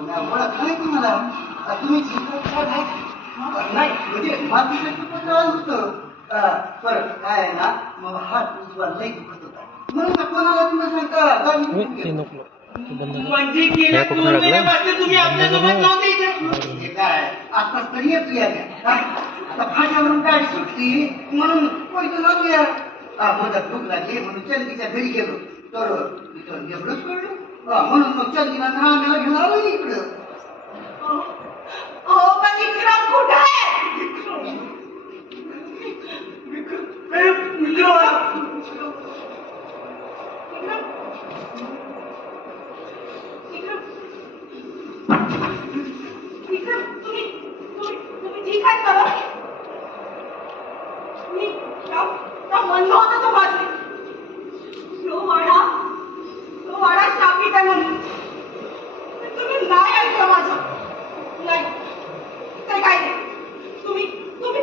ओळखलं नाही तुम्हाला. तुम्ही चिंता नाही. नाही म्हणजे मातीचं पत्र होतं. बरं काय आहे ना, मग हात उजवा लई दुखत होता म्हणून कोणाला तुम्ही सांगता म्हणजे गेल्या 2 महिन्यापासून तुम्ही आपल्यासोबत नव्हते इथे. काय आता तरी येतो आता भाज्यावरून गाडी सुटली म्हणून पैसे नव्हते. मदत भूक लागली म्हणून चंदीच्या घरी गेलो तर तिथं एवढंच कळलं म्हणून मग चंदीला नाण्याला घेऊन आलो इकडं. पण विक्रम कुठे आहे? विक्रम तुम्ही ठीक आहे का? मी म्हणलं होतं तुम्हाला तो वाडा शापित आहे म्हणून तुम्ही नाही ऐकलं माझं. नाही तर काय नाही. तुम्ही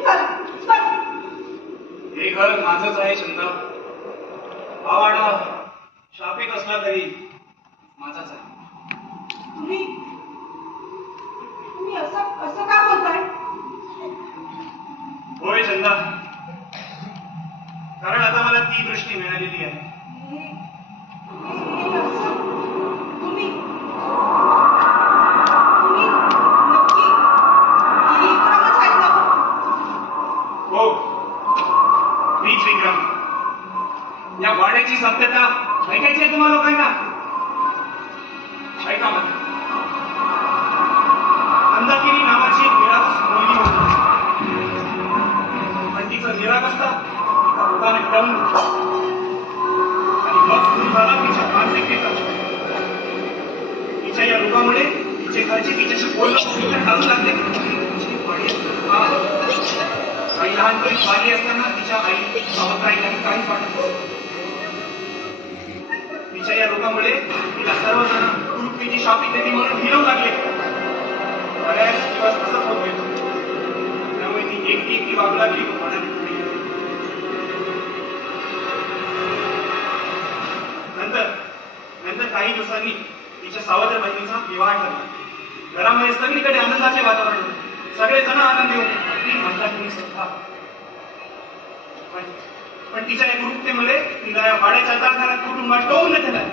चला. हे घर माझंच आहे चंदा. हा वाडा शापित असला तरी माझाच आहे. तुम्ही असं का बोलताय? होय चंदा, कारण आता मला ती दृष्टी मिळालेली आहे. तुम्ही नक्की विक्रमच आहे ना? हो, मीच विक्रम. या वाड्याची सत्यता ऐकायची आहे तुम्हा लोकांना? ऐका मग. अंधाकिनी नावाची एक निरागस मुलगी होती. पण तिचं निरागसता एका भूताने टळून आणि मग सुरू झाला तिच्या मानसिकतेचा. तिच्या या रोगामुळे तिचे घरचे तिच्याशी बोलणं घालू लागले. काही लहानपणी बाली असताना तिच्या आई सावत्राईला काहीच वाटत. तिच्या या रोगामुळे तिला सर्वजण कुरूपीची शापित देवी म्हणून हिरवू लागले. बऱ्याच दिवस तसंच होत गेलं. त्यामुळे ती एकटी वागू लागली. नंतर काही दिवसांनी तिच्या सावत्र बहिणीचा विवाह ठरला. घरामध्ये सगळीकडे आनंदाचे वातावरण. सगळेजण आनंदी होते, अगदी अंधाकिनी सुद्धा. पण तिच्या या कुरूपतेमुळे तिला या भाड्याच्या दारात कुटुंबात टोवून दिलं.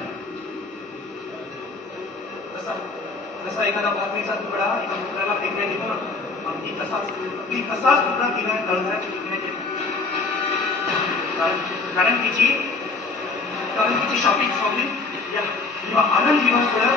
जसा एखादा भाकरीचा तुकडा एका पुत्राला फेकण्यात येतो ना, अगदी तसाच तुकडा तिला तळघरात फेकण्यात येतो. कारण तिची शॉपिंग आनंद विवाह सोहळ्याला